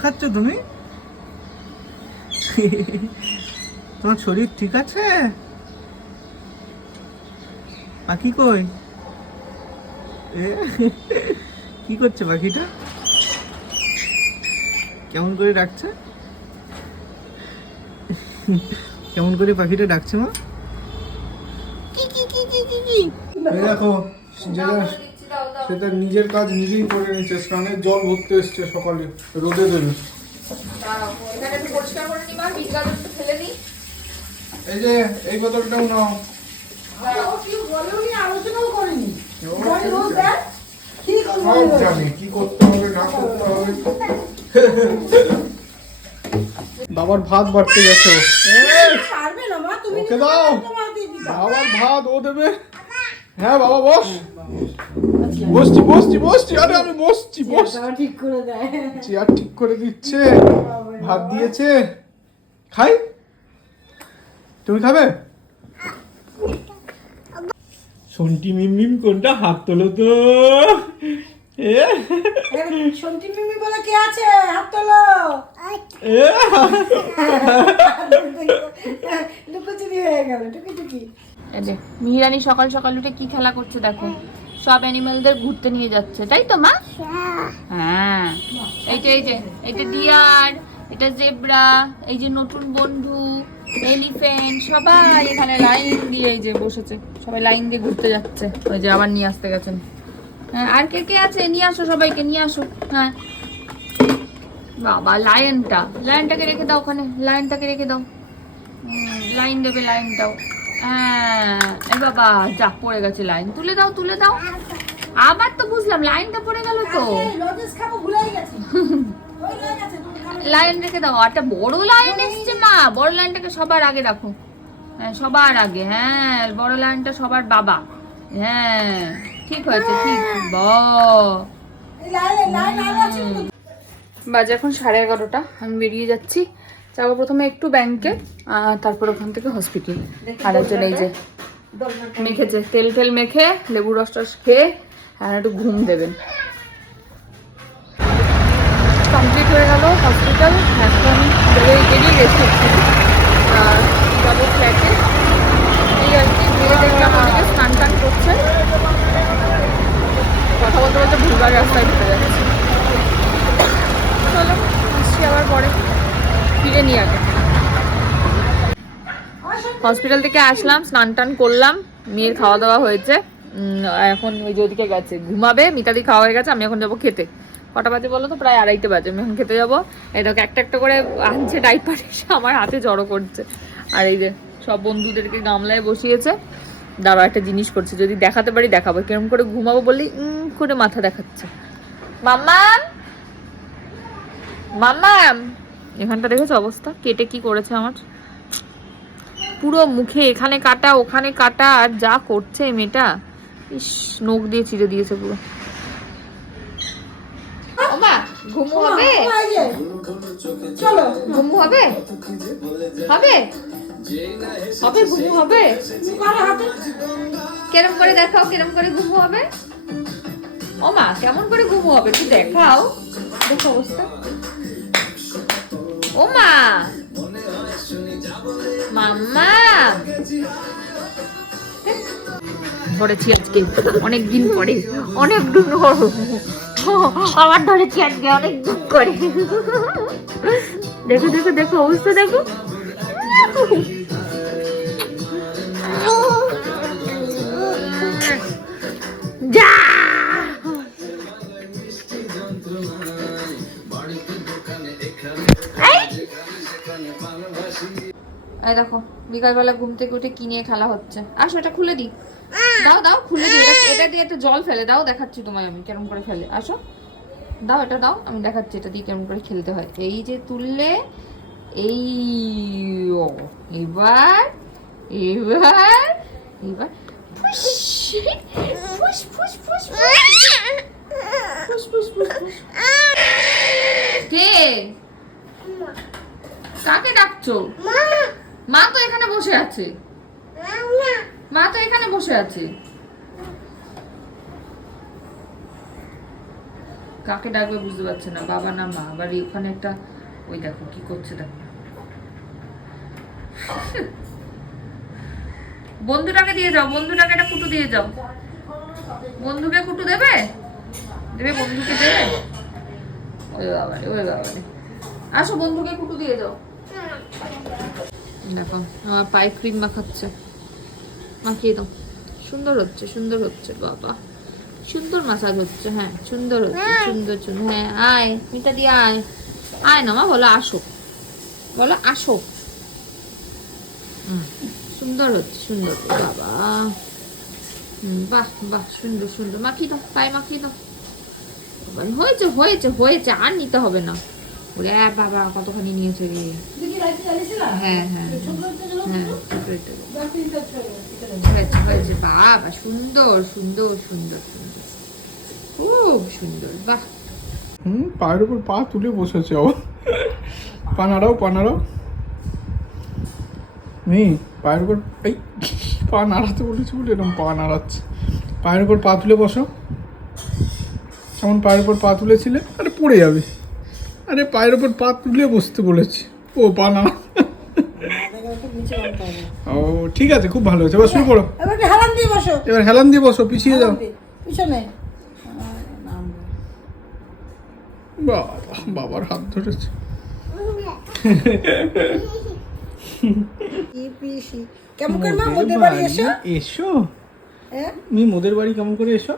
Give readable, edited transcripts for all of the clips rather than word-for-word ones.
খাচ্ছ তুমি? তোমার শরীর ঠিক আছে? পাখি কই? কি করছে পাখিটা? কেমন করে ডাকছে? কেমন করে পাখিটা ডাকছে মা? এই দেখো সে তার নিজের কাজ নিজেই করে নিচ্ছে। স্নানের জল ভরতে এসছে সকালে, রোদে দেবে। এই যে এই বোতলটাও নাও। সব জানে কি করতে হবে না করতে হবে। বাবার ভাত বাড়তে গেছে। ওকে দাও বাবার ভাত, ও দেবে। হ্যাঁ বাবা বস। বসছি বসছি বসছি। আরে আমি বসছি ঠিক করে দেয়, চেয়ার ঠিক করে দিচ্ছে, ভাত দিয়েছে। খাই? তুমি খাবে? সন্টি মিম কোনটা? হাত তোলো তো। সন্টি মিমি বলে কে আছে? হাত তোলো। লুকোচুরি হয়ে গেল, টুকি। এই যে মিহিরানি সকাল সকাল উঠে কি খেলা করছে দেখো। সব অ্যানিমালদের ঘুরতে নিয়ে যাচ্ছে, তাই তো মা? হ্যাঁ, এইটা ডিয়ার, এটা জেব্রা, এই যে নতুন বন্ধু এলিফ্যান্ট, সবাই এখানে লাইন দিয়ে এই যে বসেছে। সবাই লাইন দিয়ে ঘুরতে যাচ্ছে। ওই যে আবার নিয়ে আসতে গেছেন। হ্যাঁ, আর কে কে আছে? নিয়ে আসো, সবাইকে নিয়ে আসো। হ্যাঁ বাবা, লায়নটাকে রেখে দাও ওখানে, লায়নটাকে রেখে দাও। লাইন দেবে, লাইনটাও। হ্যাঁ, এই বাবা যা পড়ে গেছে লাইন। তুলে দাও। আবার তো বুঝলাম লাইনটা পড়ে গেল তো। লাইন রেখে দাও। একটা বড় লাইন এসছে মা, বড় লাইনটাকে সবার আগে রাখো। হ্যাঁ সবার আগে, হ্যাঁ বড় লাইনটা সবার বাবা। হ্যাঁ ঠিক হয়েছে, ঠিক। বাজে এখন 11:30। আমি বেরিয়ে যাচ্ছি, যাবো প্রথমে একটু ব্যাংকে, তারপর ওখান থেকে হসপিটাল। আর একজন এই যে মেখেছে, তেল মেখে লেবু রস খেয়ে আর একটু ঘুম দেবেন। কমপ্লিট হয়ে গেল হসপিটাল। এখন বেরিয়ে গেছি, যাবো ফ্ল্যাটে। এই আর কি, মেয়ে দেখলাম ওদিকে স্নান টান করছে, কথা বলতে বলতে ভুলবার রাস্তায় ঢুকে যাচ্ছে। চলো আসছি আবার পরে, ফিরে নিয়ে আগে। হসপিটাল থেকে আসলাম, স্নান টান করলাম, মেয়ের খাওয়া দাওয়া হয়েছে। এখন ওই যে ওদিকে গেছে ঘুমাবে। মিতালি খাওয়া হয়ে গেছে, আমি এখন যাবো খেতে। কটা বাজে বলো তো? প্রায় 2:30 বাজে। আমি এখন খেতে যাবো। এটাকে একটা একটা করে আনছে ডাইপার, এসে আমার হাতে জড়ো করছে। আর এই যে সব বন্ধুদেরকে গামলায় বসিয়েছে। দাঁড়া, একটা জিনিস করছে, যদি দেখাতে পারি দেখাবো। কেরম করে ঘুমাবো বললি করে মাথা দেখাচ্ছে। মাম্মাম এখানটা দেখেছো অবস্থা? কেটে কি করেছে আমার পুরো মুখে, এখানে কাটা ওখানে কাটা, আর যা করছে মেয়েটা। ইস, নখ দিয়ে চিড়ে দিয়েছে পুরো। ওমা ঘুমু হবে? চলো ঘুমু হবে? হবে ঘুমু হবে? কেরম করে দেখাও, কেরম করে ঘুমু হবে? ওমা কেমন করে ঘুমু হবে তুই দেখাও। দেখো অবস্থা। ওমা মাম্মা ধরেছি আজকে অনেকদিন পরে, অনেকদিন আবার ধরেছি আজকে অনেকদিন করে। দেখো অবস্থা দেখো। যা এই দেখো বিকালবেলা ঘুম থেকে উঠে কি নিয়ে খেলা হচ্ছে। আসো এটা খুলে দিই। দাও খুলে দিই। এটা দিয়ে একটা জল ফেলে দাও, দেখাচ্ছি তোমায় আমি কেরম করে ফেলে। আসো দাও, এটা দাও, আমি দেখাচ্ছি এটা দিয়ে কেমন করে খেলতে হয়। এই যে তুললে, এই এবার ফুস ফুস ফুস ফুস ফুস ফুস ফুস ফুস। কে? কাকে ডাকছো? মা তো এখানে বসে আছে। কাকে ডাকবে বুঝতে পারছে না, বাবা না মা। আবার ওখানে একটা ওই দেখো কি করছে দেখো। বন্ধুটাকে দিয়ে যাও, বন্ধুটাকে একটা কুটু দিয়ে যাও। বন্ধুকে কুটু দেবে, দেবে বন্ধুকে দেবে। ওই বাবারে, ওই বাবারে, আসো বন্ধুকে কুটু দিয়ে যাও। দেখো আমার পায়ে ক্রিম মাখাচ্ছে, মাখিয়ে দাও। সুন্দর হচ্ছে, সুন্দর হচ্ছে বাবা, সুন্দর মাসাজ হচ্ছে। হ্যাঁ সুন্দর হচ্ছে, সুন্দর সুন্দর। হ্যাঁ আয় মিটা দিয়ে আয়, আয় না মা, বলো আসো, বলো আসো। সুন্দর হচ্ছে, সুন্দর বাবা। বাহ বাহ, সুন্দর সুন্দর। মাখিয়ে দাও, পায়ে মাখিয়ে দাও। হয়েছে হয়েছে হয়েছে, আর নিতে হবে না। ওরে বাবা কতখানি নিয়েছে রে। হ্যাঁ হ্যাঁ হ্যাঁ, হয়েছে হয়েছে বাবা, সুন্দর সুন্দর সুন্দর সুন্দর, খুব সুন্দর। বাহ পায়ের উপর পা তুলে বসেছে আবার। পা নাড়াও, পা নাড়াও। নেই পায়ের উপর, এই পা নাড়াতে বলেছি বলে এরকম পা নাড়াচ্ছে। পায়ের উপর পা তুলে বসো, যেমন পায়ের উপর পা তুলেছিলে। আরে পড়ে যাবে। আরে পায়ের উপর পা তুলে বসতে বলেছি, ও পা নাড়া। ও ঠিক আছে, খুব ভালো হয়েছে। এবার শুরু করো। এবার হেলান দিয়ে বসো, এবার হেলান দিয়ে বসো, পিছিয়ে যাও। পিছনে। বাবা, বাবার হাত ধরেছে। কেমন করে মা মোদের বাড়ি এসো? এসো হ্যাঁ, তুমি মোদের বাড়ি কেমন করে এসো?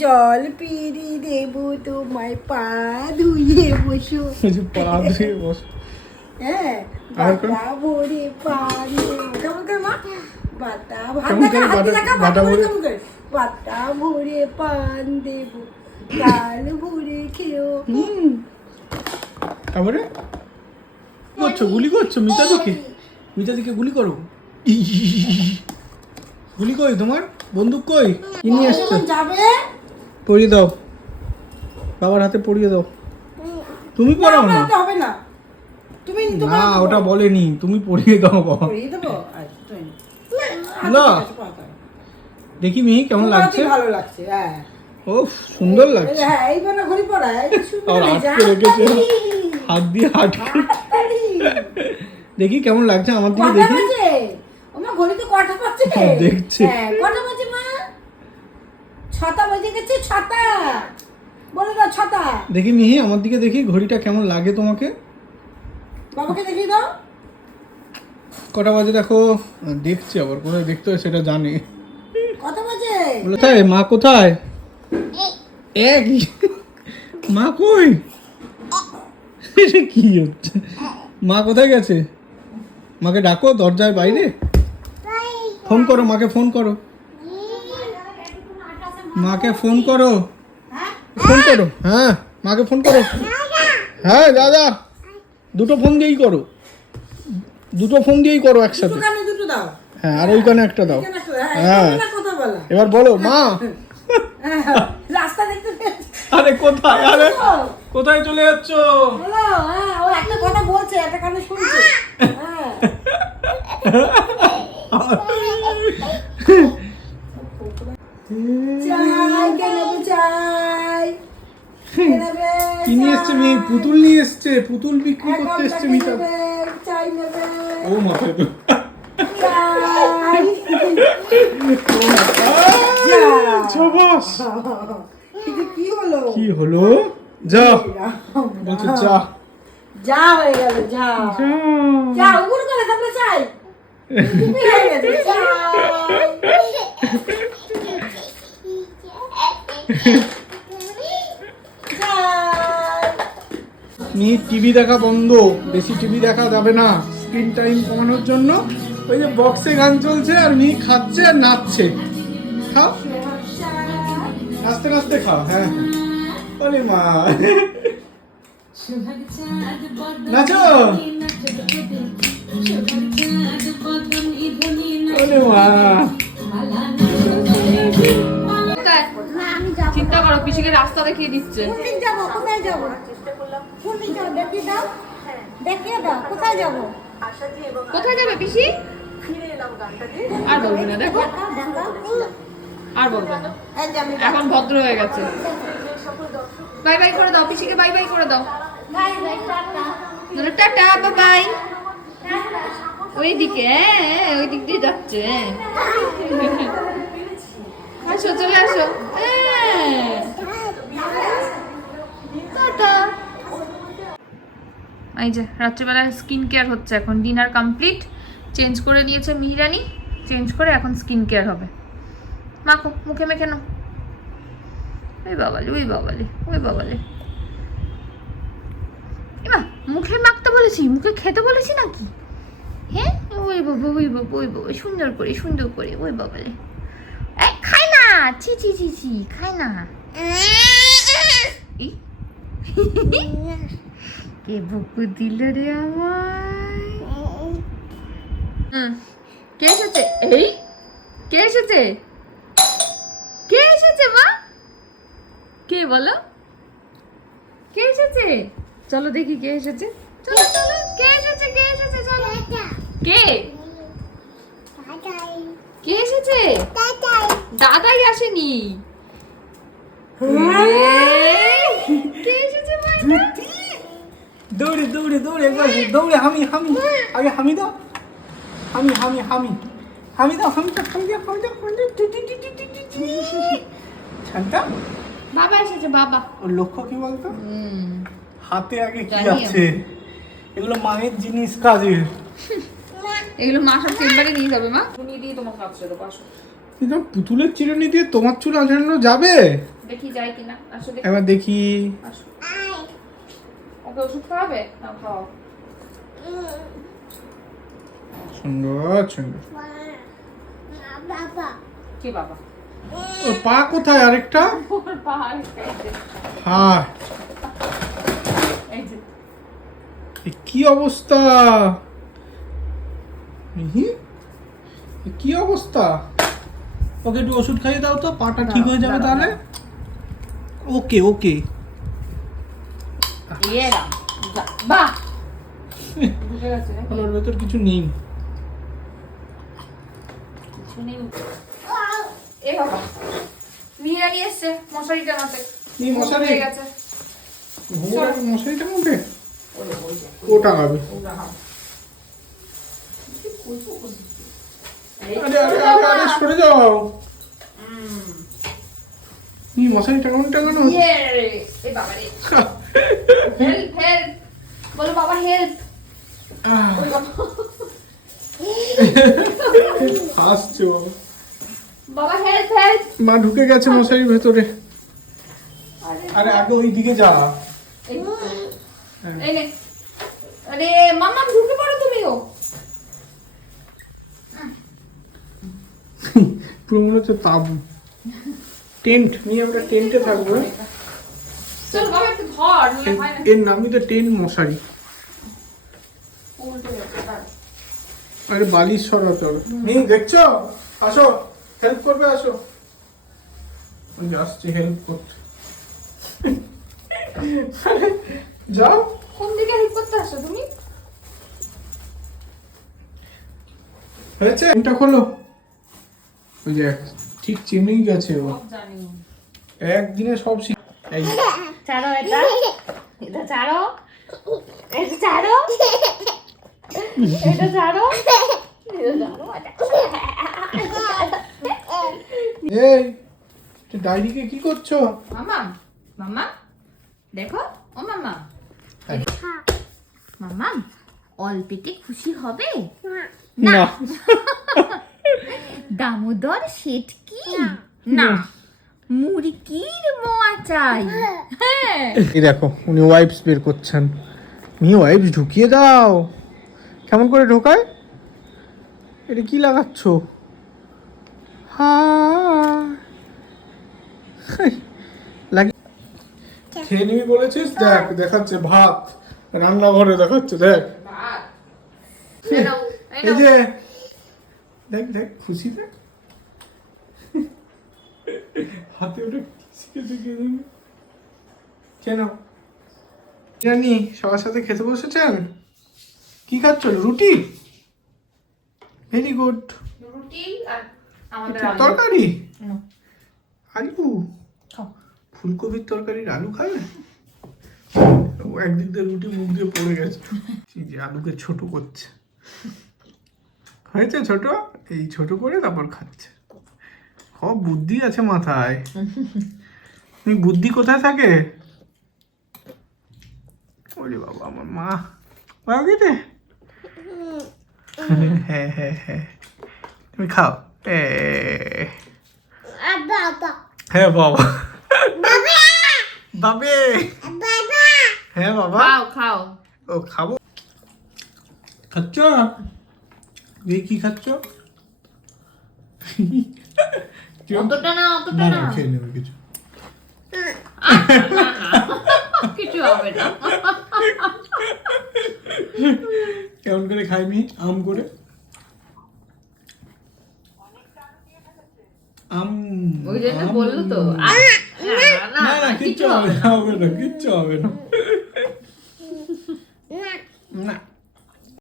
জল পিড়ি দেবো তোমায়, পা ধুয়ে বসো। পা ধুয়ে বসো। হ্যাঁ, আর কোন? বাটা ভরে পান দেবো। কেমন করে মা? বাটা কেমন করে বাটা ভরে? কেমন করে? বাটা ভরে পান দেবো, কাল ভরে খেও। তারপরে কি করছো? গুলি করছো মিতা দিকে? মিতা দিকে গুলি করো। গুলি কই তোমার? বন্দুক কই? কি নিয়ে এসছো? যাবে পরিয়ে দাও, বাবার হাতে পরিয়ে দাও। তুমি পড়াও না। না, হবে না। তুমি না ওটা বলেনি, তুমি পরিয়ে দাও বাবা। পরিয়ে দেবো। আচ্ছা তুমি না দেখি মিহি কেমন লাগছে? ভালো লাগছে। হ্যাঁ ও সুন্দর লাগছে। হ্যাঁ, এইবার না ঘড়ি পড়ায় আর আটকে রেখেছে, হাত দিয়ে আটকে। দেখি কেমন লাগছে আমার দিকে, দেখি। ওমা ঘড়ি তো কটা বাজছে? দেখছি। হ্যাঁ কটা বাজে মা? 6টা বেজে গেছে। 6টা বলে দাও, 6টা। দেখি মিহি আমার দিকে দেখি, ঘড়িটা কেমন লাগে তোমাকে? বাবাকে দেখিয়ে দাও কটা বাজে দেখো। দেখছি, আবার কোথায় দেখতে হয় সেটা জানি। কটা বাজে? কোথায় মা? কোথায় এক মা কই? এটা কি হচ্ছে? মা কোথায় গেছে? মাকে ডাকো, দরজার বাইরে। ফোন করো মাকে, ফোন করো মাকে, ফোন করো, ফোন করো। হ্যাঁ মাকে ফোন করো। হ্যাঁ দাদা, দুটো ফোন দিয়েই করো, দুটো ফোন দিয়েই করো একসাথে। দুটো কানে দুটো দাও। হ্যাঁ আর ওইখানে একটা দাও। হ্যাঁ হ্যাঁ কথা বলা। এবার বলো মা। রাস্তা দেখতে পেয়েছি। আরে কোথায়? আরে কোথায় চলে যাচ্ছ? হ্যালো, হ্যাঁ ও একটা কথা বলছে, একটা কানে শুনছে। হ্যাঁ চাই কেন চাই? কি নিয়ে এসছে মেয়ে? পুতুল নিয়ে এসছে, পুতুল বিক্রি করতে এসছে মিতা। চাই নেবে। ও মাথায় তো চাই। ছবাস। কিন্তু কি হলো? কি হলো? যা বলছে যা। যা হয়ে গেল, যা যা উগুর করে তারপরে চাই। তুমি হয়ে গেছে চাই। টিভি দেখা বন্ধ, বেশি টিভি দেখা যাবে না, স্ক্রিন টাইম কমানোর জন্য। ওই যে বক্সে গান চলছে আর মেয়ে খাচ্ছে আর নাচছে। খাও, নাচতে নাচতে খাও। হ্যাঁ বলে মা নাচো, বলে মা। চিন্তা করো, পিসিকে রাস্তা দেখিয়ে দিচ্ছে। কোথায় যাবো? কোথায় যাবো? কোন দিকে যাবো? দেখিয়ে দাও, দেখিয়ে দাও। কোথায় যাবো? কোথায় যাবে পিসি? আর বলবে না, দেখো দেখাও, দেখাও। আর বলবে না, এই যে আমি এখন ভদ্র হয়ে গেছে। সকল দর্শক বাই বাই করে দাও, পিসিকে বাই বাই করে দাও। বাই বাই টাটা বলো টাটা, বাই বাই। ওইদিকে, হ্যাঁ ওই দিক দিয়ে যাচ্ছে। আসো, চলে আসো। হ্যাঁ। টাটা। এই যে রাত্রিবেলা স্কিন কেয়ার হচ্ছে, এখন ডিনার কমপ্লিট, চেঞ্জ করে নিয়েছে মিহিরানি, চেঞ্জ করে এখন স্কিন কেয়ার হবে। মাখো, মুখে মেখে নাও। ওই বাবালে, ওই বাবালে, ওই বাবালে। এমা মুখে মাখতে বলেছি, মুখে খেতে বলেছি নাকি? হ্যাঁ, ওই বাবা, ওই বাবা, ওই বাবা, সুন্দর করে, সুন্দর করে, ওই বাবালে। এই খাই না, ছি ছি ছি ছি, খাই না। এই কে বুকু দিল রে আমায়। কে এসেছে? এই কে এসেছে? কে এসেছে মা? কে বলো? কে এসেছে? চলো দেখি কে এসেছে। চলো চলো, কে এসেছে? কে এসেছে? চলো। কে? কে এসেছে? দাদাই আসেনি। কে এসেছে মা? দৌড়ে দৌড়ে দৌড়ে একবার দৌড়ে হামি হামি, আগে হামি দাও, হামি হামি হামি হামি দাও, হামি দাও, হামি দাও, হামি দাও, হামি দাও, টি টি টি টি টি টি। শান্তা, বাবা এসেছে, বাবা। ওর লক্ষ্য কি বলতো? হাতে আগে কি আছে, এগুলো মায়ের জিনিস কাজের। এগুলো মা সব চেম্বারে নিয়ে যাবে। মা নিয়ে দিয়ে তোমার কাছে দেবো, আসো। কিন্তু পুতুলের চিরুনি দিয়ে তোমার চুল আঁচড়ানো যাবে? দেখি যায় কিনা, আসো দেখি। এবার দেখি। আসো। ওকে ওষুধ খাওয়াবে? না খাও। সুন্দর সুন্দর। কে বাবা? ওর পা কোথায় আরেকটা? ওর পাহাড় হ্যাঁ, এই যে। এ কি অবস্থা? মিহি, এ কি অবস্থা? ওকে একটু ওষুধ খাইয়ে দাও তো, পাটা ঠিক হয়ে যাবে তাহলে। ওকে ওকে। এরা বাহ, বুঝে গেছে নাকি? ওর ভেতর কিছু নেই। কিছু নেই। এ বাবা, মিহিরা নিয়ে এসছে মশারি টানাতে। কি মশারি? হয়ে গেছে। ঘুমোর মশারিটা মধ্যে ও টাঙাবে। আরে আরে আরে আরে সরে যাও। নি মশারি টাঙানো টাঙানো। এ বাবা রে, হেল্প হেল্প বলো বাবা, হেল্প। হাসছো বাবা, হেল্প হেল্প। মা ঢুকে গেছে মশারির ভেতরে। আরে আগে ওই দিকে যা। এই নে। আরে মাম্মা ঢুকে পড়ো তুমিও। পুরো মনে হচ্ছে তাবু, টেন্ট নিয়ে আমরা টেন্টে থাকবো। চল বাবা একটু ধর, নইলে হয় না। এর নামই তো টেন্ট মশারি। উল্টে যাচ্ছে, দাঁড়া। আরে বালিশ সরাতে হবে। নেই দেখছো, আসো হেল্প করবে, আসো। ওই যে আসছে হেল্প করতে। যাও। কোন দিকে হেল্প করতে আসো তুমি? হয়েছে, এটা খোলো। ওই যে ঠিক চিনেই গেছে ও, জানি। একদিনে সব শিখ। এই ছাড়ো এটা, এটা ছাড়ো, এটা ছাড়ো, এটা ছাড়ো, এটা ছাড়ো। এই ডায়েরিকে কি করছো? মামা, মামা দেখো, ও মামা, মামা অল্পেতে খুশি হবে না দামোদর শেঠ কি না, মুরগির মোয়া চাই। হ্যাঁ, এই দেখো উনি ওয়াইপস বের করছেন। মিহি ওয়াইপস ঢুকিয়ে দাও। কেমন করে ঢোকায়? এটা কি লাগাচ্ছ? খেয়ে নিবি বলেছিস, দেখ দেখাচ্ছে ভাত, রান্নাঘরে দেখাচ্ছে, দেখ এই যে, দেখ দেখ খুশি, দেখ হাতে ওটা শিখেছে কে জানি। কেন জানি সবার সাথে খেতে বসেছেন? কি খাচ্ছ? রুটি? Very good. রুটি আর আমাদের তরকারি? হুম। আলু? খাও। ফুলকপির তরকারির আলু খাবে? ও একদিক দিয়ে রুটি মুখ দিয়ে পড়ে গেছে। কি যে আলুকে ছোট করছে। হয়েছে ছোট? এই ছোট করে তারপর খাচ্ছে। সব বুদ্ধি আছে মাথায়। তুমি বুদ্ধি কোথায় থাকে? ওরে বাবা, আমার মা গেছে। হ্যাঁ হ্যাঁ হ্যাঁ, তুমি খাও। হ্যাঁ বাবা, বাবে, হ্যাঁ বাবা, খাও খাও। ও খাবো। খাচ্ছ? এই কি খাচ্ছ? অতটা না, অতটা না। খেয়ে নেবে কিছু। কিছু হবে না। কেমন করে খাইনি? আম করে আম। ওই জন্য বললো তো। না না, কিচ্ছু হবে না, হবে না, কিচ্ছু হবে না। না